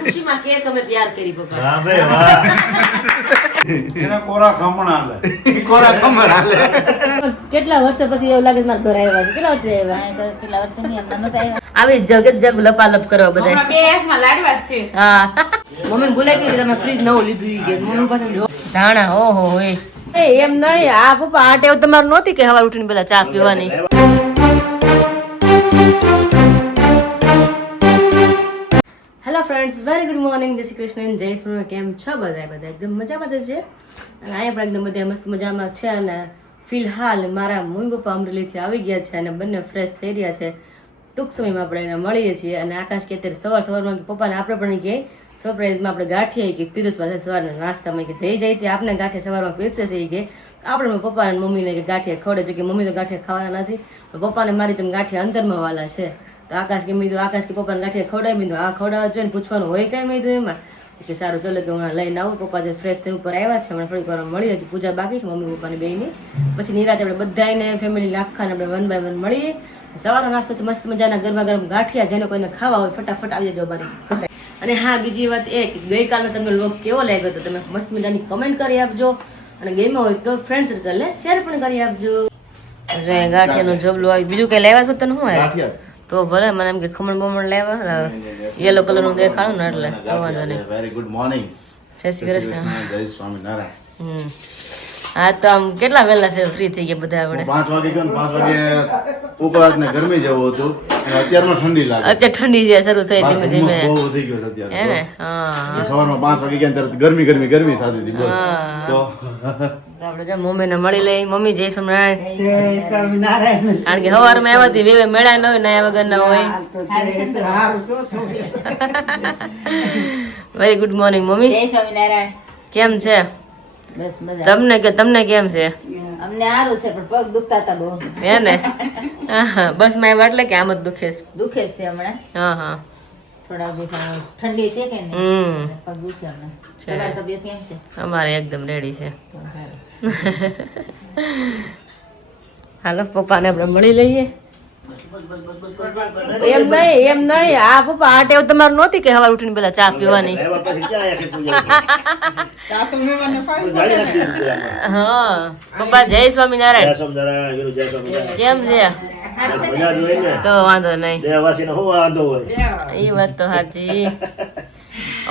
ખુશીમાં cake અમે તૈયાર કરી પપ્પા. હા ભાઈ વાહ. એને કોરા ખમણ આલે કોરા કમર હાલે. કેટલા વર્ષો પછી એવું લાગે મારા ઘરે આવ્યા છે? કેટલા વર્ષે આવ્યા? કેટલા વર્ષની એમના નતા આવ્યા. આવી જગત જગ લપાલપ કરવા બધા બે હાથમાં લાડવા છે. હા. મમ્મી ભૂલાઈ ગઈ તમે ફ્રીજ નવું લીધું કે. મમ્મી પાછું ધાણા ઓહો હોય એ એમ નહીં આ પપ્પા આ ટેવ તમારે નહોતી કે સવાર ઉઠીને પેલા ચા પીવાની? Hello friends very good morning જય શ્રી કૃષ્ણ. જય શ્રી કેમ છો બધા બધા એકદમ મજામાં જ છે. અને અહીંયા પણ એકદમ બધા મસ્ત મજામાં છે. અને ફિલહાલ મારા મમ્મી પપ્પા અમરેલીથી આવી ગયા છે અને બંને ફ્રેશ થઈ રહ્યા છે. ટૂંક સમયમાં આપણે એને મળીએ છીએ. અને આકાશ કે અત્યારે સવાર સવારમાં પપ્પાને આપણે પણ કહે સરપ્રાઈઝમાં આપણે ગાંઠિયા કે પીરસ પાસે સવારના નાસ્તામાં કે જઈ જઈ તે આપણે ગાંઠે સવારમાં પીરસે છે કે આપણે પપ્પા અને મમ્મીને કે ગાંઠિયા ખવડે છે કે મમ્મી તો ગાંઠિયા ખાવાના નથી. પપ્પાને મારી જેમ ગાંઠિયા અંદરમાં વાલા છે. તો આકાશ કે મીધું? આકાશ કે પપ્પાને ગાંઠિયા ખવડાવી મીધું? આ ખવડાવવા જોઈએ ને પૂછવાનું હોય કાંઈ મીધું એમાં? કે સારું ચલો કે હમણાં લઈને આવું. પપ્પા જે ફ્રેશ થઈને ઉપર આવ્યા છે હમણાં થોડીક વાર મળી હતી પૂજા બાકી છે મમ્મી પપ્પાને બેયની. પછી નિરાતે આપણે બધાને ફેમિલી આખાને આપણે વન બાય વન મળીએ. સવારનો નાસ્તો છે મસ્ત મજાના ગરમા ગરમ ગાંઠિયા જેને કોઈને ખાવા હોય ફટાફટ આવી જજો મારી અને હા બીજી વાત એ કે ગઈકાલનો તમને લોક કેવો લાગ્યો તો તમે મસ્ત મજાની કમેન્ટ કરી આપજો. અને ગેમમાં હોય તો ફ્રેન્ડ સર્કલને શેર પણ કરી આપજો. ગાંઠિયાનું જબલું આવી બીજું કઈ લેવા છો તને શું આવ્યું? તો ભલે મને એમ કે ખમણ બમણ લેવા યલો કલરનું દેખાડું ને એટલે તો વાંધો નહીં વેરી ગુડ મોર્નિંગ જય શ્રી કૃષ્ણ જય સ્વામિનારાયણ. હા તો આમ કેટલા વહેલા ફ્રી થઈ ગયા બધા આપણે પાંચ વાગે ગયો પાંચ વાગે ઉકળાટ ને ગરમી જેવું હતું અત્યારમાં ઠંડી લાગે અત્યારે ઠંડી જે શરૂ થઈ ધીમે ધીમે બહુ વધી ગયો અત્યારે હે ને હા. સવારમાં પાંચ વાગે ગયા ને તરત ગરમી ગરમી ગરમી થતી હતી બોલ તો તો આપણે જો મમ્મીને મળી લઈ મમ્મી જય સ્વામિનારાયણ. કારણ કે સવારમાં આવ્યા હતી વેવે મેળા ન હોય નયા વગર ના હોય. Very good morning mummy. જય સ્વામિનારાયણ. કેમ છે? બસ મજા. તમને કે તમને કેમ છે? અમને સારું છે પણ પગ દુખતા હતા બહુ. હે ને? બસમાં એવા એટલે કે આમ જ દુખે છે. દુખે છે હમણાં. હા હા. થોડા ઠંડી છે કે નહીં? હમ. પગ દુખે હમણાં. તમારી તબિયત કેમ છે? અમારે એકદમ રેડી છે. હાલો પપ્પાને આપણે મળી લઈએ. એમ નહીં એમ નહીં. આ પપ્પા આ ટેવ તમારે નહોતી કે સવાર ઉઠીને પેલા ચા પીવાની. હા. પપ્પા જય સ્વામિનારાયણ. કેમ છે? તો વાંધો નહીં. એ વાત તો સાચી.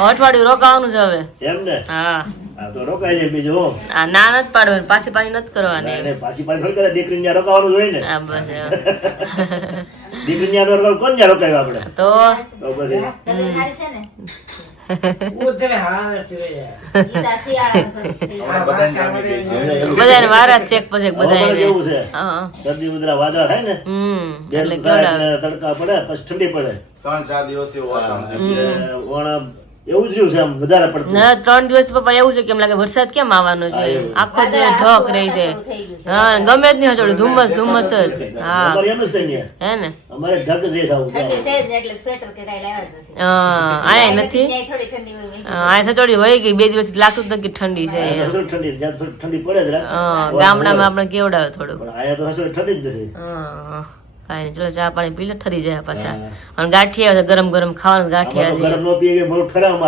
અઠવાડિયું રોકાવાનું છે હવે. એમ ને? હા. આ તો રોકાય જાય બીજું આ ના નથી પાડવાની પાછી પાછી નથી કરવાની પાછી પાછી થોડી કરે દીકરીને ત્યાં રોકાવાનું હોય ને. આ બસ હવે. દીકરીને ત્યાં કોણ ત્યાં રોકાયું આપણે તો? તો પછી? તબિયત સારી છે ને? ઈ તાર શિયાળામાં થોડીક થઈ જાય. બધાને જામી ગઈ છે બધાને વારા ચેક પછી બધા કેવું છે? શરદી ઉધરા વાદળા થાય ને? હમ બે એટલે થાય કેવડાવે એટલે તડકા પડે પછી ઠંડી પડે. ત્રણ ચાર દિવસથી. એવું જ છે આમ વધારે પડતું. ના ત્રણ દિવસ પપ્પા એવું છે કેમ લાગે વરસાદ કેમ આવવાનો છે? આખો દિવસ ઢોક રહી છે. હા ગમે જ નહીં હજોડું ધુમ્મસ ધુમ્મસ જ. હા. અમારે એમ જ છે હે ને? અમારે ઢગ જ રહે છે આવું ઠંડી છે જ એટલે સ્વેટર કે કાંઈ લાવ્યા જ હા આય નથી? આય થોડી ઠંડી હોય કે થોડી હોય ગઈ બે દિવસ લાગતું જ નથી ઠંડી છે. ઠંડી ઠંડી પડે જ. હા ગામડામાં આપણે કેવડાવે થોડું પણ આયા તો હસુ ઠંડી જ નથી. હા. કાંઈ ચલો ચા પાણી પી લે ઠરી જાય પાછા. અને ગાંઠિયા ગરમ ગરમ ખાવાના ગાંઠિયા છે. ગરમ નો પીએ કે ઠરે આમ.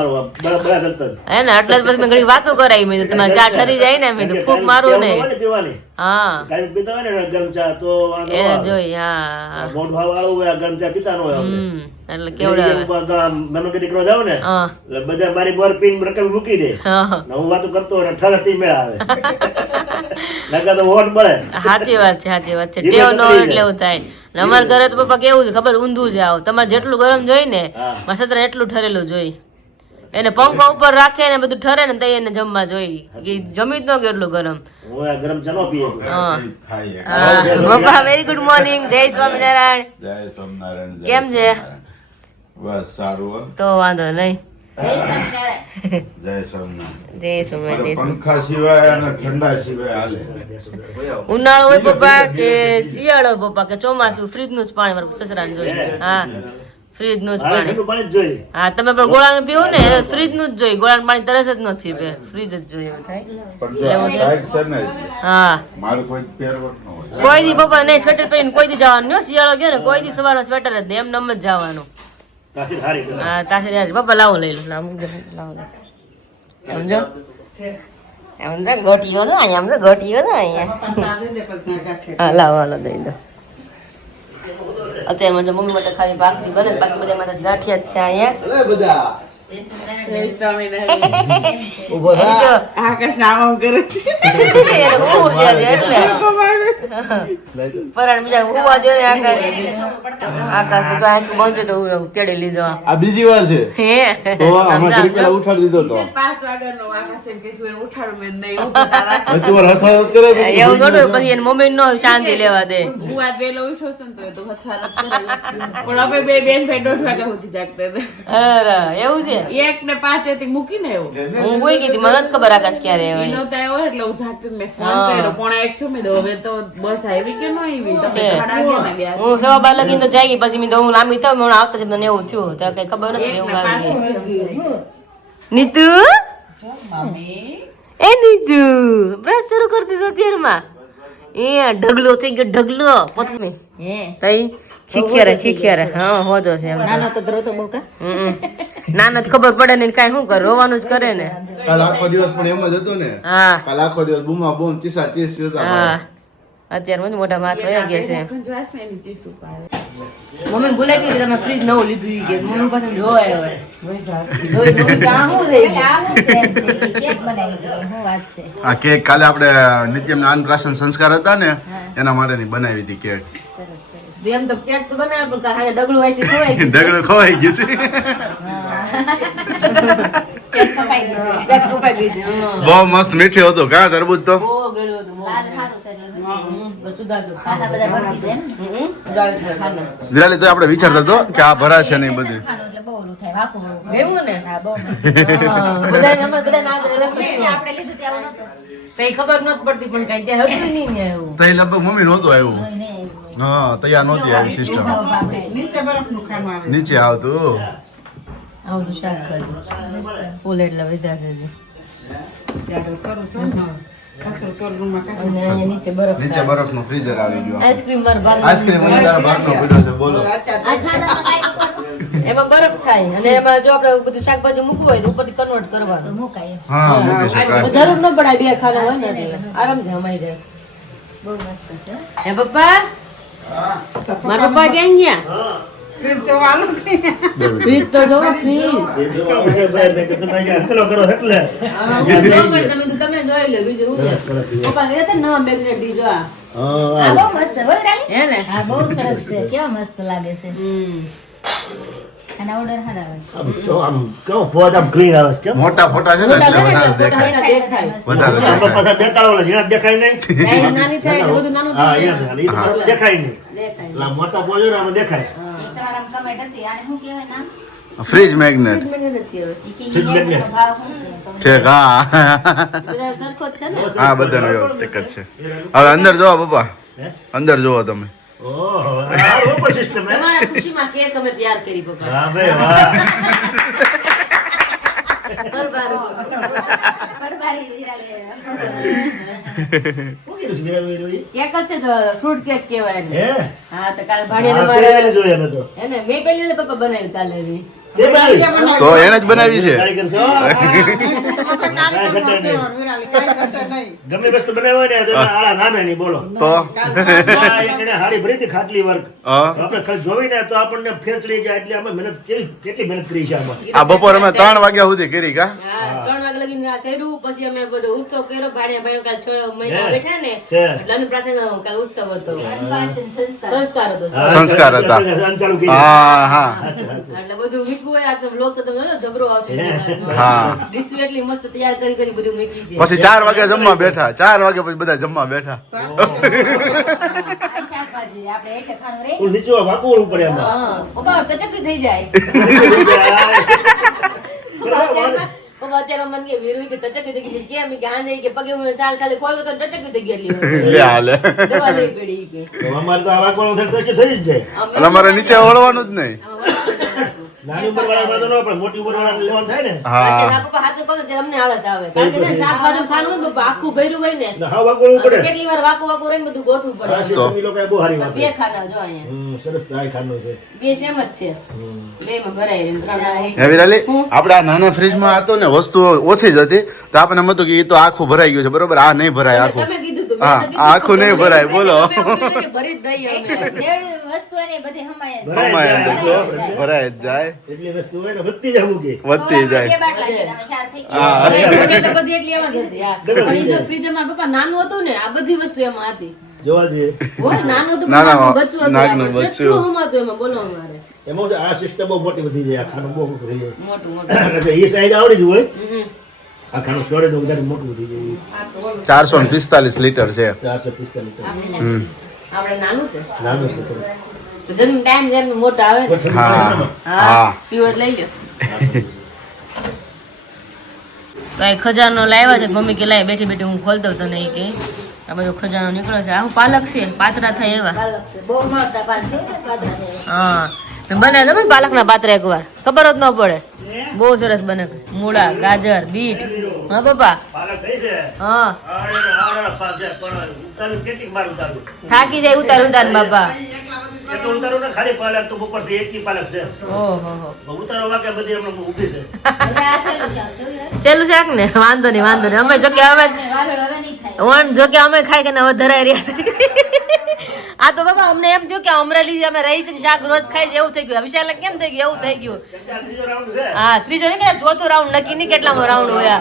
બરા બરા જ. હે ને એટલે જ પછી મેં ઘણી વાતો કરાવી મેં તમારે ચા ઠરી જાય ને મેં તો ફૂક મારું ને પીવાની. હા. કાંઈ પીતા હોય ને ગરમ ચા તો એ જોઈ હા. મોઢવા મોઢું વાળું ગરમ ચા પીતા ન હોય આપણે. એટલે કેવડાવે? મહેમાન કે દીકરો જાવ ને હા. એટલે બધા મારી બોર પીને રકમ મૂકી દે. હા વાતો કરતો હોય ને ઠરતી મેળ આવે. લગા તો વોટ મળે. સાચી વાત છે સાચી વાત છે. ટેવ ન હોય એટલે એવું થાય. ને અમારા ઘરે તો પપ્પા કેવું છે ખબર? ઊંધું છે આવું. તમારે જેટલું ગરમ જોઈ ને. મારા સસરા એટલું ઠરેલું જોઈ. એને પંખો ઉપર રાખે ને બધું ઠરે ને તઈ એને જમવા જોઈ. કે જમી જ ન કેટલું એટલું ગરમ. ગરમ ચા પીએ હા. હા, પપ્પા વેરી ગુડ મોર્નિંગ જય સ્વામિનારાયણ. જય સ્વામિનારાયણ કેમ છે? બસ સારું તો વાંધો નહીં. ઉનાળો હોય પપ્પા કે શિયાળો હોય પપ્પા કે ચોમાસું ફ્રીજનું જ પાણી મારું સસરા જોઈએ હા ફ્રીજનું જ પાણી. હા તમે પણ ગોળાનું પીવું ને ફ્રીજનું જ જોઈએ ગોળાનું પાણી તરસ જ નથી પે ફ્રીજ જ જોઈએ હા. મારું કોઈ ન દી પપ્પા નહીં સ્વેટર પહેરીને કોઈ દી જવાનું. નહીં શિયાળો ગયો ને કોઈ દી સવારમાં સ્વેટર જ નહીં એમ નમ જ જવાનું. તાસીર હારી. હા તાસરી હારી. પપ્પા લાવો લઈ લો. લાવો લાવો લો. સમજો? એમ છે ગોટીઓ છે અહીંયા. એમ છે ગોટીઓ છે અહીંયા. હા લાવો હાલો દઈ દો. અત્યારમાં જો મમ્મી માટે ખાલી ભાખરી બને બાકી બધા માટે ગાંઠિયા જ છે અહીંયા. ઊભો થા આકાશ નામ આમ કરે છે એને ઊભું છે હજી એટલે. લોકો મારે. પરાણ બીજા ઊભા દે ને આકાશ આકાશ તો આંખ બંધ તો હું તેડી લીધો આ બીજી વાર છે હે તો હમણાં ઘડીક પહેલા ઉઠાડી દીધો તો પાંચ વાગ્યાનો આકાશ એમ કે શું ઉઠાડું મેં નહીં ઊભો તું હથવારો કરે એવું થોડું પછી એની મમ્મી નો શાંતિ લેવા દે હું છું તો તો કરે. પણ અમે બે બેન ભાઈ દોઢ વાગ્યા સુધી જાગતા હતા અરે એવું છે એક ને પાંચે થી મૂકીને એવું હું કોઈ ગઈ મને ખબર આકાશ ક્યારે આવે એનો તો આવ્યો એટલે હું જાગતી. મેં ફોન કર્યો. પણ એક છે? મેં હવે તો બસ આવી કે ન આવી? તમે છે. ગયા હું સવા બાર લગીન તો જાગી પછી મેં તો હું લાંબી થયો મને આવતા જ મને એવું થયું. તો કઈ ખબર નથી એવું આવી નીતુ? એ નીતુ બ્રશ શરૂ કરતી તો અત્યારમાં. એ ઢગલો થઈ ગયો ઢગલો. પત્ની તઈ? ખીખ્યારે ખીખ્યારે હા હોજો છે નાનો તો ધરો તો બહુ કા? નાનો જ ખબર પડે ને કાંઈ શું કરે રોવાનું જ કરે ને. કાલ આખો દિવસ પણ એમ જ હતો ને. હા. કાલ આખો દિવસ બૂમા બૂમ ચીસા ચીસ હતા હા. અત્યારે મને મોટા માથ વયા ગયા છે. ને. મમ્મી ભૂલાઈ ગઈ તમે ફ્રીજ નવું લીધું ઈ કે. મમ્મી પાસે જોવાય હવે. જોઈ મમ્મી કે આ હું છે. કેક બનાવી દીધી. વાત છે આ કેક કાલે આપણે નિત્યમ અન્નપ્રાશન સંસ્કાર હતા ને એના માટેની બનાવી હતી કેક. એમ તો પેટ તો બનાવે પણ હારે ડગલું હોય ખવાય ગયું. ઢગલો ખવાઈ ગયું છે. બહુ મસ્ત મીઠું હતું કા તરબૂચ તો બહુ ગળ્યું હતું બહુ. લાલ સારું છે એટલે દૂધ. હમ, બસ સુધારજો. ખાના બધા ભરતી છે ને હમ, સુધારજો ખાના. વિરાલી તો આપણે વિચારતા હતો કે આ ભરાશે નહીં બધું. કઈ ખબર નથી પડતી પણ કઈ ત્યાં હતું નહીં ને તઈ લગભગ મમ્મી નહોતું આવ્યું. હા તૈયાર નહોતી આવી સિસ્ટમ. નીચે બરફનું ખાનું આવે. નીચે આવતું આવું શાકભાજી ફૂલ એટલે વધારે ને. નીચે બરફ બરફનું ફ્રીઝર આવી ગયું આઈસ્ક્રીમ આઈસ્ક્રીમ છે બોલો. અત્યારે આ ખાનામાં કાંઈ નહોતું. એમાં બરફ થાય. અને એમાં જો આપણે બધું શાકભાજી મૂકવું હોય તો ઉપરથી કન્વર્ટ કરવાનું. મુકાય. હા મૂકી શકાય. જરૂર ન પડાય બે ખાના હોય ને. આરામથી હમાઈ જાય. બહુ મસ્ત છે. હે પપ્પા? મારા પપ્પા ક્યાં ગયા ફ્રીજ ફ્રીજ તો જો ફ્રીજ તમે કરો એટલે તમે તો તમે જોઈ લો બીજું. પપ્પા ગયા હતા ને નવા મેગ્નેટ જો આ. આ બહુ મસ્ત હોય? હે ને આ બહુ સરસ છે કેવા મસ્ત લાગે છે હમ. આના ઓર્ડર હારા છે. આમ કેવો ફોજ આમ clean આવે છે, મોટા ફોટા છે ને એટલે વધારે દેખાય. વધારે આમ પાછા દેખાડો ઓલા દેખાય નહીં? નાની થાય બધું નાનું હા થઈ એમ જાય. ઈ તો દેખાય નહીં. દેખાય. મોટા પોજો ને આમાં દેખાય. તમારા કમેન્ટ હતી. આને શું કહેવાય નામ? Fridge magnet. ઠીક હા. હા બધાનો વ્યવસ્થિત એક જ છે. હવે અંદર જોવો પપ્પા અંદર જોવો તમે. ઓહો આ ઉપર system હે? તમારા ખુશીમાં કેક અમે તૈયાર કરી પપ્પા હા ભાઈ વાહ બરબાર. પરબારી વિરાલે શું કીધું છે વીરા વીરો ઈ? કેક છે તો ફ્રૂટ કેક કહેવાય. હે હા તો કાલે હા, પેલી મારે જોઈએ અમે તો હે ને મેં પેલી ને પપ્પા બનાવી કાલે. તે એને જ બનાવી છે ઘટે નહીં. ગમે વસ્તુ બનાવી હોય ને તો આળા નામે નહીં બોલો. તો? હાડી ભરી હતી ખાટલી વર્ક. હા. આપણે ખાલી જોઈને તો આપણને ફેર ચડી જાય એટલે અમે મહેનત કેવી કેટલી મહેનત કરી છે આમાં? આ બપોર અમે ત્રણ વાગ્યા સુધી કરી કા? ત્રણ લગીને કર્યું પછી અમે બધો ઉત્સવ કર્યો. ભાડે ભાઈ કાલ છ મહિના બેઠા ને. એટલે અન્નપ્રાશન કાલ ઉત્સવ હતો. સંસ્કાર. હતો સંસ્કાર. હતા. હા હા. એટલે બધું મીઠું હોય આ બ્લોક તો તમે જબરો આવશે. હા. ડીશ એટલી મસ્ત તૈયાર કરી કરી બધું મૂકી છે. પછી ચાર વાગે જમવા બેઠા ચાર વાગે પછી બધા જમવા બેઠા. આપણે એટલે એમાં. હા. પપ્પા થઈ જાય. પપ્પા અત્યારે મને કે વીરુ કે ટચકી થઈ ગઈ કેમ? કે હાંજે કે પગે હું સાલ ખાલી ખોલ્યો તો ટચકી થઈ ગઈ એટલી. લે હાલે. દવા લઈ પડી કે. અમારે તો આ વાગવાનું થઈ જ જાય. અમે અમારે નીચે ઓળવાનું જ નહીં. નાની ઉંમર વાળા વાંધો ન પડે મોટી ઉંમર વાળા લેવાનું થાય ને. હા. આ પપ્પા સાચું કહો ને અમને આળસ આવે. કારણ કે શાકભાજી ખાવાનું હોય પપ્પા આખું ભર્યું હોય ને ને હા વાગોળવું પડે. કેટલી વાર વાકું વાકું રહીને બધું ગોતવું પડે. આ તમે લોકોએ બહુ સારી વાત બે ખાના જો અહીંયા. સરસ ચાય ખાનું છે. બે સેમ જ છે. બે માં ભરાય રહે ને ત્રણમાં હે વિરાલી આપણે આ નાના ફ્રીજમાં હતો ને વસ્તુઓ ઓછી જ હતી તો આપણને એમ હતું કે એ તો આખું ભરાઈ ગયું છે બરોબર? આ નહીં ભરાય આખું. કીધું હા, આખું નહીં ભરાય, બોલો. ભરી જ વસ્તુ બધી હમાય ભરાય જાય. જાય. ભરાય જ જાય. એટલી વસ્તુ હોય ને વધતી જાય મૂકી વધતી જાય. બે બાટલા છે તમે ચાર થઈ ગયા. હા. તો બધી એટલી એમાં હતી, પણ જો ફ્રીઝરમાં પપ્પા નાનું હતું ને આ બધી વસ્તુ એમાં હતી. જોવા જઈએ. નાનું હતું નાનું બચ્ચું હતું એમાં. બચ્ચું. કેટલું હમાતું એમાં બોલો અમારે. એમાં આ સિસ્ટમ બહુ મોટી વધી જાય આ ખાનું બહુ મોટું થઈ જાય. મોટું મોટું. એટલે એ સાઈઝ આવડી જ હોય. હમ. સ્ટોરેજ વધારે મોટું વધી જાય ચારસો ને પિસ્તાલીસ લીટર છે. ચારસો પિસ્તાલીસ આપણે નાનું છે. નાનું છે તો. જેમ ટાઈમ જેમ મોટા આવે હા હા. હા. લઈ લો કઈ ખજાનો લાવ્યા છે. મમ્મી કે લાય બેઠી બેઠી હું ખોલ દઉં તને એ કે. આ બધો ખજાનો નીકળ્યો છે. આ હું પાલક છે. પાતરા થાય એવા. હા. બને તમે પાલક ના પાત્રા એકવાર? ખબર જ ન પડે. બહુ સરસ બને. મૂળા ગાજર બીટ. હા પપ્પા? હા. થાકી જાય ઉતાર ઉતાર બાપા. એટલું ઉતારો ને ખાલી પાલક તો ઉપરથી એક પાલક છે. ઓહો ઉતારો વાકે બધી હમણાં ઊભી છે? ચેલું શાક ને? વાંધો નહીં વાંધો નહીં. અમે જોકે હવે ઓણ વાલોળ હવે નહીં થાય. વણ જો કે અમે ખાઈ કે ને ધરાઈ રહ્યા છે આ તો બાબા અમને એમ થયું કે અમરેલી અમે રહી છે ને શાક રોજ ખાઈ છે એવું થઈ ગયું. વિશાલ કેમ થઈ ગયું? એવું થઈ ગયું. આ ત્રીજો રાઉન્ડ છે. હા ત્રીજો નહીં કે ચોથો રાઉન્ડ નક્કી નહીં કેટલામો રાઉન્ડ હોય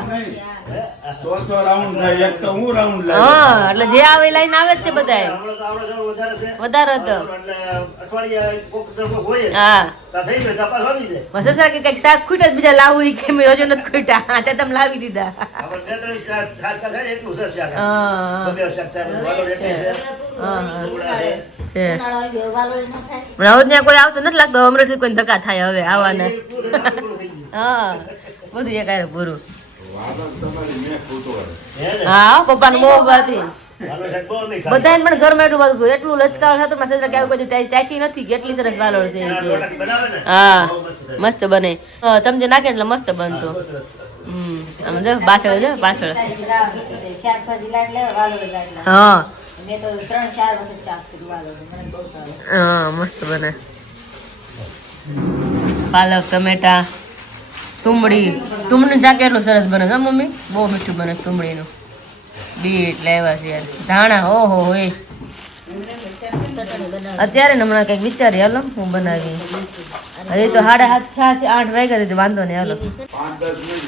ચોથો રાઉન્ડ થાય એક તો હું રાઉન્ડ હા એટલે જે આવે લાઈન આવે જ છે બધાય. વધારે વધારે હતો કંઈક શાક જ બીજા લાવું કે મેં હજુ નથી ખૂટા તે તમે લાવી દીધા હવે ત્યાં કોઈ આવતો નથી લાગતો અમરેલી કોઈ ધક્કા થાય હવે આવવાના. હા બધું એક પૂરું હા પપ્પાનું બહુ હતી વાલોડ પણ ઘરમાં એટલું બધું એટલું લચકાળ હતું મારા સસરા કે આવું બધું ચાખી નથી કેટલી સરસ વાલોળ છે હા મસ્ત બને ચમચે નાખે એટલે મસ્ત બનતો આમ જો પાછળ જો પાછળ. હા. હા મસ્ત બને પાલક ટમેટા તુમડી તુમડીનું ચાકે એટલું સરસ બને છે મમ્મી બહુ મીઠું બને તુમડીનું બીટ લેવા છે ધાણા હો હો હોય અત્યારે હમણાં કંઈક વિચારી હાલો હું બનાવી હજી તો સાડા હાથ થયા છે આઠ વાગ્યા છે વાંધો નહીં હાલો.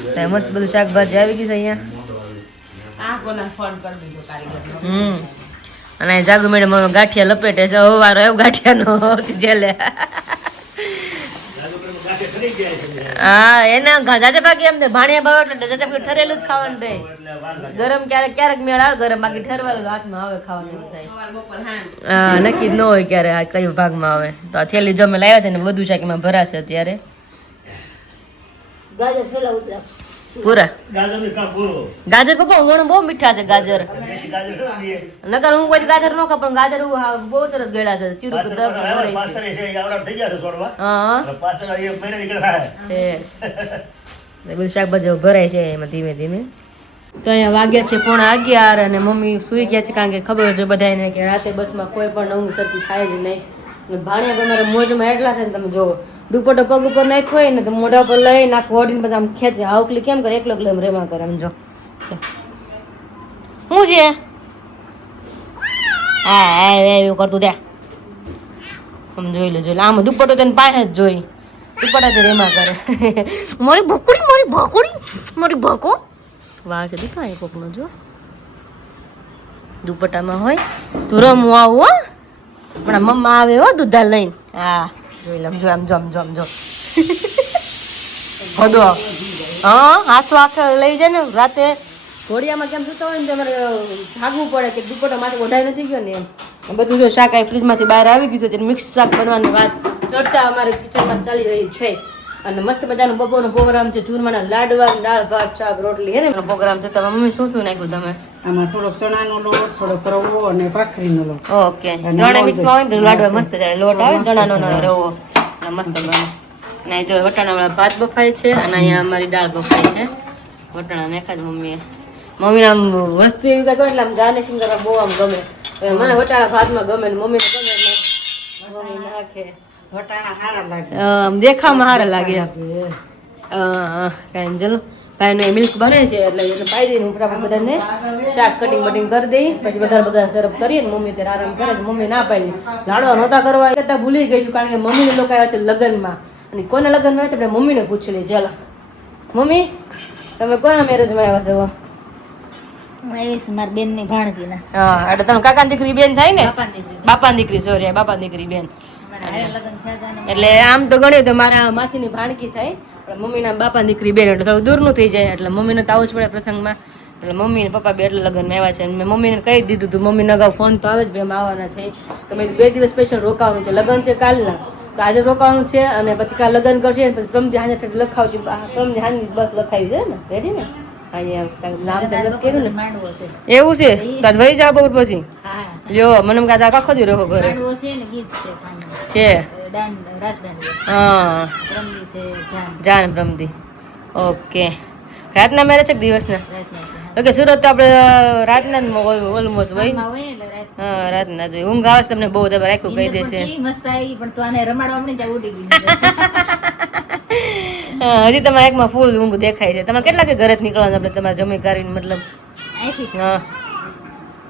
ત્યાં મસ્ત બધું શાકભાજી આવી ગઈ છે અહીંયા. હમ. અને જાગુ મેડમ ગાંઠિયા લપેટે છે હવારો એવું ગાંઠિયાનો જેલે રાજુ પેલું ગાંઠે ખરી જાય છે હા, એના ઘા- પાકી એમને ભાણિયા ભાવ એટલે જાજે પાકી ઠરેલું જ ખાવાનું લાગે ગરમ ક્યારેક ક્યારેક મેળ આવે, ગરમ બાકી ઠરવાનું હાથમાં આવે ખાવાનું થાય. હા, નક્કી જ ન હોય ક્યારે આ કયો ભાગમાં આવે. તો આ થેલી જમે લાવ્યા છે ને, બધું શાક એમાં ભરાશે અત્યારે. ગાજર છેલ્લા ઉતરા. પૂરા. ગાજર પપ્પા ઉણ બહુ મીઠા છે ગાજર. નકર હું કોઈ ગાજર ન ખા પણ ગાજર બહુ સરસ ગળ્યા છે. ચીરું તો દર થઈ ગયા છે છોડવા. હા પાસ્તર એ મહિને નીકળે થાય છે. બધું શાકભાજી ભરાય છે એમાં ધીમે ધીમે. તો અહીંયા વાગ્યા છે પોણા અગિયાર અને મમ્મી સૂઈ ગયા છે કારણ કે ખબર છે બધાને કે રાતે બસમાં કોઈ પણ નવું સરખી થાય જ નહીં. અને ભાણિયા તમારા મોજમાં એટલા છે ને તમે જુઓ. દુપટ્ટો પગ ઉપર નાખ્યો હોય ને તો મોઢા પર લઈ નાખ, વળીને બધા આમ ખેંચે. હાવકલી કેમ કરે? એકલો એકલો એમ રેમા કરે, આમ જો. શું છે? હા હા એવું કરતું ત્યાં આમ જોઈ લો, જોઈ આમ દુપટ્ટો તેને પાસે જ જોઈ. દુપટ્ટા રેમા કરે. મારી ભોકડી મારી ભોકડી, મારી ભોકો. વાળ છે દીકરા કોકનો, જો. દુપટ્ટામાં હોય. તું રમવું આવું, હો. હમણાં મમ્મા આવે, હો દૂધા લઈને. હા. જોઈ લો આમ જો આમ જો આમ જો આમ જો. ભદો હા, હાથો આખે લઈ જાય ને, રાતે. ઘોડિયામાં કેમ સુતા હોય ને તમારે ભાગવું પડે કે દુપટ્ટો માટે ઓઢાઈ નથી ગયો ને એમ. બધું જો શાક આ ફ્રીજમાંથી બહાર આવી ગયું છે મિક્સ શાક બનવાની વાત ચડતા અમારે કિચનમાં ચાલી રહી છે. અને મસ્ત મજાનો બપોરનો પ્રોગ્રામ છે ચૂરમાના લાડવા દાળ ભાત શાક રોટલી હે ને? પ્રોગ્રામ છે તમે મમ્મી શું શું નાખ્યું તમે? આમાં થોડોક ચણાનો લોટ થોડોક રવો અને ભાખરીનો લોટ. ઓકે. ત્રણે મિક્સમાં હોય ને લાડવા મસ્ત જાય. લોટ આવે ચણાનો ને રવો. મસ્ત બને. અને જો વટાણાવાળા ભાત બફાય છે અને અહીંયા અમારી દાળ બફાય છે. વટાણા નાખ્યા જ મમ્મીએ. મમ્મીને આમ વસ્તુ એવી કાંઈ એટલે આમ ગાર્નિશિંગ કરવા બહુ આમ ગમે. મને વટાણા ભાતમાં ગમે ને મમ્મીને ગમે મમ્મી નાખે. દેખાવમાં સારા લાગે. કાંઈ ચલો. ભાઈનો મિલ્ક બને છે એટલે એટલે પાઈ દઈને હું ફટાફટ બધાને શાક કટિંગ બટિંગ કરી દઈ. પછી બધા બધા સરફ કરીએ ને મમ્મી ત્યારે આરામ કરે મમ્મી ના પાડી. ઝાડવા નહોતા કરવા એ કરતાં ભૂલી ગઈ છું કારણ કે મમ્મીને લોકો આવ્યા છે લગ્નમાં. અને કોના લગ્નમાં આવ્યા છે આપણે મમ્મીને પૂછી લઈએ. ચાલો. મમ્મી તમે કોના મેરેજમાં આવ્યા છો? હું એવી છું મારી બેનની હા એટલે તમે કાકા દીકરી બેન થાય ને? બાપા દીકરી. સોરી બાપા દીકરી બેન. એટલે આમ તો ગણ્યું તો મારા માસીની ભાણકી થાય પણ મમ્મીના બાપા દીકરી બેન એટલે થોડું દૂરનું થઈ જાય, એટલે મમ્મીને તો આવું જ પડે પ્રસંગમાં. એટલે મમ્મી ને પપ્પા બે એટલે લગ્નમાં આવ્યા છે, અને મેં મમ્મીને કહી દીધું હતું મમ્મીને અગાઉ ફોન તો આવે જ બે આવવાના છે. તો મેં બે દિવસ સ્પેશિયલ રોકાવાનું છે, લગ્ન છે કાલના. તો આજે રોકાવાનું છે, અને પછી કાલ લગ્ન કરશે પછી પ્રમદી હાજર લખાવશું. પ્રમદી હાજર બસ લખાવી છે ને રેડી ને? એવું છે? તો આજ વહી જાવ બપોર પછી. લ્યો મને એમ કાંઈ આખો દી રહો ઘરે. છે હા. જાન. બ્રહ્મદી. પ્રમદી ઓકે. રાતના મેરેજ છે દિવસના? ઓકે સુરત તો આપણે રાતના જ ઓલમોસ્ટ હોય. હા રાતના જોઈએ ઊંઘ આવે તમને બહુ તમે રાખ્યું કહી દેશે. મસ્ત આવી પણ તો આને રમાડવા ઉડી ગઈ. હજી તમારા એકમાં ફૂલ ઊંઘ દેખાય છે. તમે કેટલા કે ઘરે નીકળવાનું આપણે તમારે જમી કરીને મતલબ અહીંથી? હા.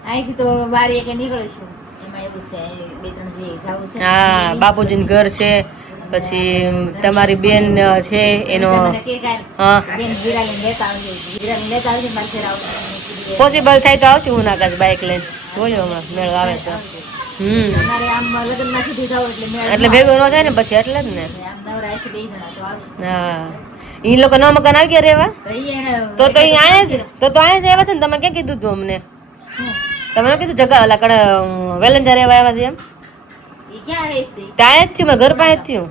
અહીંથી તો બારી એકે નીકળે છું. એમાં એવું છે બે ત્રણ જગ્યાએ છે હા બાપુજીનું ઘર છે પછી તમારી બેન છે એનો હા. પોસિબલ થાય તો આવશું હું નાકાશ બાઇક લઈને. બોલ્યો હમણાં મેળો આવે તો. એટલે ભેગું ન થાય ને પછી એટલે જ ને. હા. ઈ લોકો નવા મકાન આવી ગયા રેવા તો તો તો અહીં આયા જ તો તો આયા જ આવ્યા છે ને? તમે ક્યાં કીધું તું અમને? તમે કીધું જગા ઓલા કણ વેલંજા રહેવા આવ્યા છે એમ? ક્યાં ત્યાં જ છે મારા ઘર પાસે જ થયું.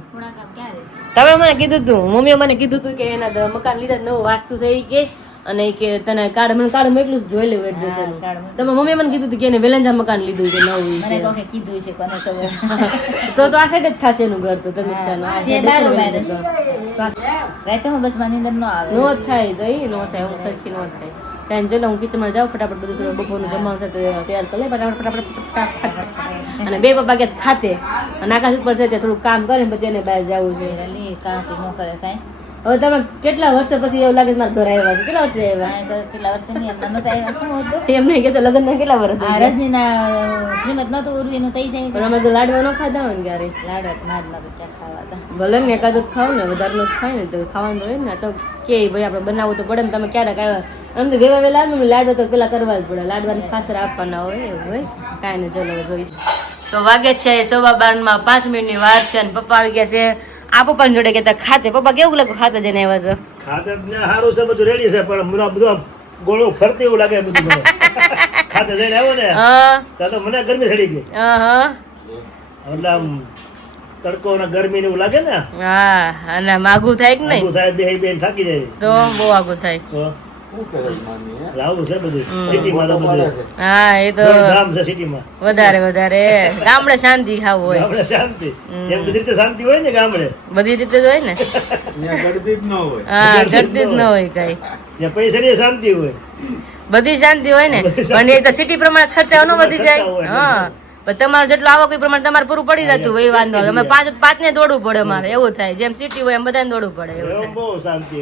તમે મને કીધું તું મમ્મીએ મને કીધું તું કે એના મકાન લીધા નવું વાસ્તુ છે ઈ કે. અને કે તને કાર્ડ મને કાર્ડ મોકલું જ જોઈ લેવું એડ્રેસ એનું. તમે મમ્મી મને કીધું કે એને વેલેન્જા મકાન લીધું છે નવું મને કોકે કીધું છે કોને ખબર. તો તો આ સાઈડ જ ખાશે એનું ઘર તો તમે આ. રાતે હું બસમાં અંદર ન આવે. નો થાય તો નો થાય હું સરખી નો થાય. કાંઈ ચલો હું કિચનમાં જાઉં ફટાફટ બધું થોડું બપોરનું જમવાનું થતું તૈયાર કરી ફટાફટ ફટાફટ ફટાફટ. અને બે પપ્પા કે ખાતે. અને આકાશ ઉપર છે થોડું કામ કરે પછી એને બહાર જવું જોઈએ કામ ન કરે કાંઈ. હવે તમે કેટલા વર્ષ પછી એવું લાગે મારા ઘરે આવ્યા છે? કેટલા વર્ષે આવ્યા? કેટલા વર્ષે નહીં એમના નહોતા આવ્યા. શું હતું? એમ નહીં કે લગ્ન ના કેટલા વર્ષ આ રજનીના શ્રીમદ ઉરવી ઉર્વીનું થઈ જાય. પણ અમે તો લાડવા ન ખાધા હોય ને ક્યારે લાડવા ના જ લાગે ક્યાં ખાવા હતા ભલે ને એકાદ ખાવ ને વધારે નો ખાય ને તો ખાવાનું હોય ને તો કે ભાઈ આપણે બનાવવું તો પડે ને તમે ક્યારેક આવ્યા. આમ તો વેવા વેલા આવે લાડવા તો પેલા કરવા જ પડે. લાડવાની ખાસર આપવાના હોય એવું હોય. કાંઈ નહીં ચલો જોઈ. તો વાગે છે સવા બારમાં પાંચ મિનિટની વાર છે અને પપ્પા આવી ગયા છે. આ પપ્પા જોડે કે ખાતે. પપ્પા કેવું લાગે ખાતે જઈને આવ્યા છો? ખાતર ને સારું છે બધું રેડી છે પણ બધું ગોળો ફરતી એવું લાગે બધું ખાતે જઈને આવ્યો ને હા. તો મને ગરમી ચડી ગઈ. હા હા. એટલે આમ તડકો ને ગરમી ને એવું લાગે ને હા અને માગું થાય કે નહીં? થાય બે બેન થાકી જાય. તો બહુ આઘું થાય. આવું હા? એ તો ગામ છે સિટીમાં. વધારે વધારે. ગામડે શાંતિ ખાવ હોય. ગામડે શાંતિ. એમ બધી રીતે શાંતિ હોય ને ગામડે. બધી રીતે જ હોય ને? હા ગળદી જ ન હોય. કઈ. પૈસાની શાંતિ હોય. બધી શાંતિ હોય ને? પણ એ તો સિટી પ્રમાણે ખર્ચા ન વધી જાય. હા. પણ તમારે જેટલું આવક એ પ્રમાણે તમારે પૂરું પડી રહેતું હોય એ વાંધો. અમે પાંચ પાંચ ને દોડવું પડે અમારે. એવું થાય. જેમ સિટી હોય એમ બધાને દોડવું પડે એવું બહુ શાંતિ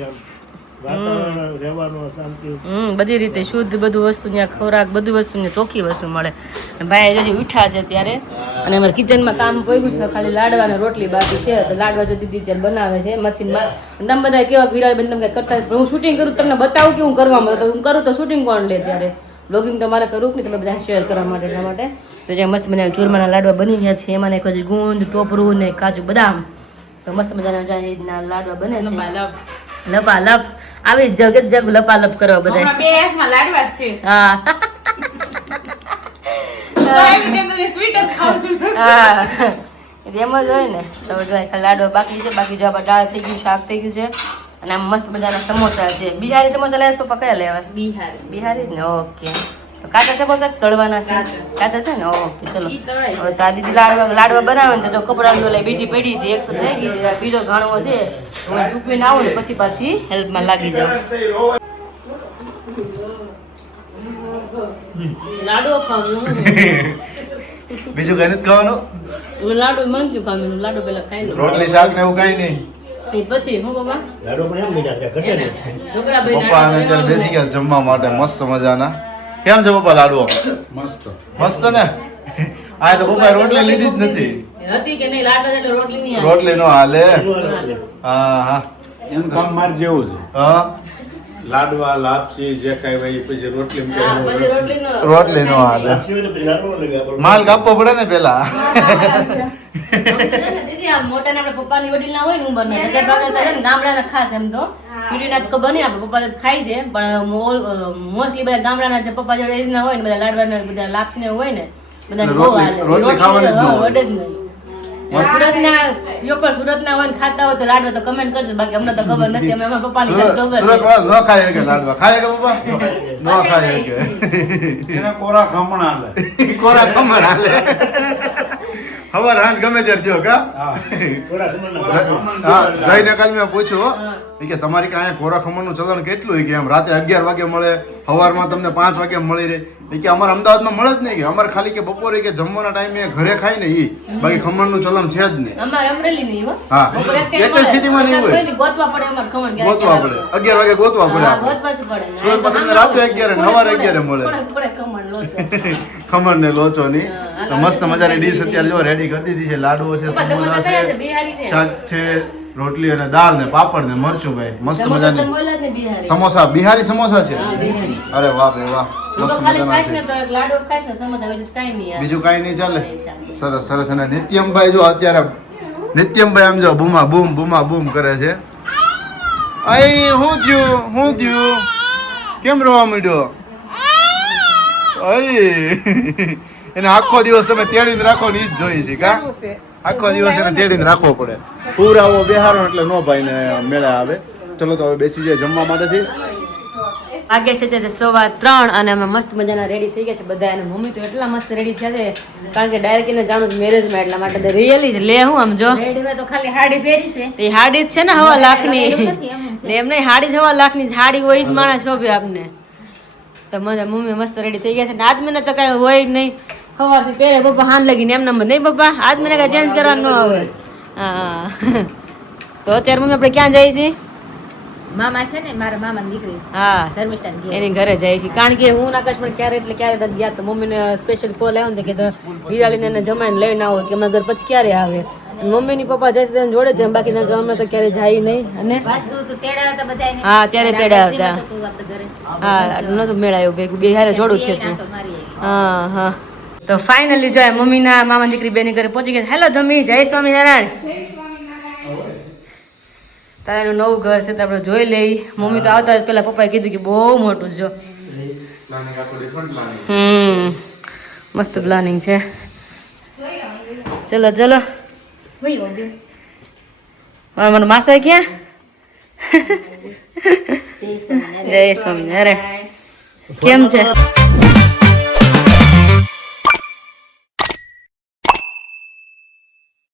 વાતાવરણ રહેવાનું શાંતિ હમ બધી રીતે શુદ્ધ બધું વસ્તુ ત્યાં ખોરાક બધી વસ્તુ ત્યાં ચોખ્ખી વસ્તુ મળે. અને ભાઈ હજી ઉઠા છે ત્યારે અને અમારે કિચનમાં કામ પડ્યું છે ખાલી લાડવા અને રોટલી બાકી છે. તો લાડવા જો દીદી ત્યારે બનાવે છે મશીનમાં તમે બધા કેવા વિરાજ બેન તમે કઈ કરતા હું શૂટિંગ કરું તમને બતાવું કે હું કરવા મળે હું કરું તો શૂટિંગ કોણ લે ત્યારે? બ્લોગિંગ તો મારે કરવું જ નહીં તમે બધા શેર કરવા માટે એટલા માટે. તો જે મસ્ત મજાના ચૂરમાના લાડવા બની ગયા છે એમાં એક હજી ગુંદ ટોપરું ને કાજુ બદામ. તો મસ્ત મજાના રીતના લાડવા બને છે. લપાલપ આવી જગત જગ લપાલપ કરો બધા બે હાથમાં લાડવા છે. હા. તો એમ જ હોય ને. તો જો લાડવા બાકી છે બાકી જો આપણે દાળ થઈ ગયું શાક થઈ ગયું છે અને આમ મસ્ત મજાના સમોસા છે. બિહારી સમોસા લાવ્યા પપ્પા કયા લેવા બિહાર. બિહારી જ ને ઓકે. કાચા છે બોલતા તળવાના છે. કાચા છે. ને? ઓકે ચલો. હવે તો આ દીદી લાડવા લાડવા બનાવે ને તો કપડાં લઈ બીજી પડી છે. એક તો થઈ ગઈ બીજો ઘાણવો છે. હું ચૂકવીને આવું ને પછી પાછી હેલ્પમાં લાગી જાઉં લાડવો ખાવાનું બીજું કઈ નથી ખાવાનું? લાડુ માંગ્યું ખાવાનું? લાડુ પેલા ખાઈ લો. રોટલી શાક ને એવું કઈ નહીં? પછી હું બાબા લાડુ પણ એમ મીઠા છે ઘટે ને છોકરા પપ્પા અને બેસી ગયા જમવા માટે મસ્ત મજાના. કેમ છે પપ્પા લાડવો મસ્ત. ને? આ તો પપ્પાએ રોટલી લીધી જ નથી. હતી કે નહીં? લાડવા એટલે રોટલી નહીં રોટલી નો હાલે. હાલે. હા હા. એમ કામ માર જેવું છે. હા. લાડવા લાપસી જે કાંઈ હોય પછી રોટલી રોટલી નો હાલે ન માલ કાપવો પડે ને પેલા. દીદી આ મોટા આપણે વડીલ ના હોય ને ઉંમર ના ને ગામડાના ખાસ એમ તો. સીડીના તો ખબર નહીં આપણે પપ્પા તો ખાય છે પણ મોસ્ટલી બધા ગામડાના જે પપ્પા જોડે એજ ના હોય ને બધા લાડવાના બધા લાપસી ને હોય ને બધા રોટલી- ખાવાની ન જ નહીં. સુરતના લોકો સુરતના હોય ને ખાતા હોય તો લાડવા તો કમેન્ટ કરજો. બાકી અમને તો ખબર નથી. અમે અમારા પપ્પાની ખબર સુરત વાળા ન ખાય કે લાડવા. ખાય કે પપ્પા? ન ખાય કે એને કોરા ખમણ કોરા ખમણ હાલે. હવાર હાંજ ગમે ત્યારે જો કા? જઈને કાલ મેં પૂછ્યું ઈ કે તમારી કાંઈ કોરા ખમણનું ચલણ કેટલું? કે એમ રાતે અગિયાર વાગે મળે સવારમાં તમને પાંચ વાગે મળી રહે. એ કે અમારે અમદાવાદમાં મળે જ નહીં કે અમારે ખાલી કે બપોરે કે જમવાના ટાઈમે ઘરે ખાય ને એ બાકી ખમણનું ચલણ છે જ નહીં. નહીં હો. મળે. સિટીમાં નહીં હોય. ગોતવા પડે અગિયાર વાગે ગોતવા પડે. સુરતમાં તમને રાતે અગિયારે ને સવારે અગિયારે મળે. ખમણ ને લોચો ની મસ્ત મજાની ડીશ અત્યારે જો રેડી કરી દીધી છે લાડવો છે સમોસા છે? શાક છે રોટલી અને દાળ ને પાપડ ને મરચું ભાઈ. મસ્ત મજાની. સમોસા બિહારી સમોસા છે? અરે વાહ ભાઈ વાહ મસ્ત મજાના છે. બીજું કાંઈ નહીં ચાલે. સરસ સરસ. અને નિત્યમભાઈ જો અત્યારે નિત્યમભાઈ આમ જો બૂમા બૂમ બૂમા બૂમ કરે છે. અહીં હું થયું? હું થયું? કેમ રોવા માંડ્યો? અહીં એને આખો દિવસ તમે તેડીને રાખો ને એ જ જોઈ છે કા? આખો દિવસ એને તેડીને રાખવો પડે. પૂરાવો બેહારો એટલે નો ભાઈ ને મેળા આવે. ચલો તો હવે બેસી જાય જમવા માટેથી. વાગે છે તે સવા ત્રણ અને અમે મસ્ત મજાના રેડી થઈ ગયા છે બધા અને મમ્મી તો એટલા મસ્ત રેડી થયા છે. કારણ કે ડાયરેક્ટ એને જાણું છે મેરેજમાં એટલા માટે રિયલી જ લે હું આમ જો. રેડીમાં તો ખાલી હાડી પહેરી છે. તે હાડી જ છે ને હવા લાખની. એમ ને એમ નહીં હાડી જ હવા લાખની. હાડી હોય જ માણસ શોભે આપને. તો મજા મમ્મી મસ્ત રેડી થઈ ગયા છે. ને આજ મને તો કઈ હોય નહીં. સવારથી પહેરે પપ્પા હાન લગીને એમ નંબર નહીં પપ્પા આજ મને કઈ ચેન્જ કરવાનું ન આવે. હા. તો અત્યારે મમ્મી આપણે ક્યાં જઈએ છીએ? મામા છે ને મારા મામાની દીકરી. હા. ધર્મિષ્ઠાન એની ઘરે જાય છે કારણ કે હું નાકાશ પણ ક્યારે એટલે ક્યારે ગયા. તો મમ્મીને સ્પેશિયલ કોલ આવ્યો ને કે તો વિરાલીને એને જમાઈને લઈને આવો કે અમારા ઘર પછી ક્યારે આવે? મમ્મી મમ્મીની પપ્પા જશે છે તેને જોડે જ બાકી ના અમે તો ક્યારે જાય નહીં. અને. હા, ત્યારે તેડા હતા. રાત્રે તું આપણે હા નતું મેળાયું ભેગું. બે હારે જોડું છે તું. મારી. હા હા. તો ફાઇનલી જો મમ્મીના મામા દીકરી બેની ઘરે પહોંચી ગયા હેલો ધમી. જય સ્વામિનારાયણ. તારાનું નવું ઘર છે તો આપણે જોઈ લઈ. મમ્મી તો આવતા જ પેલા પપ્પાએ કીધું કે બહુ મોટું જો. હમ મસ્ત પ્લાનિંગ છે. ચલો ચલો. મારા માસા ક્યાં? જય સ્વામિનારાયણ. જય સ્વામિનારાયણ. કેમ છે?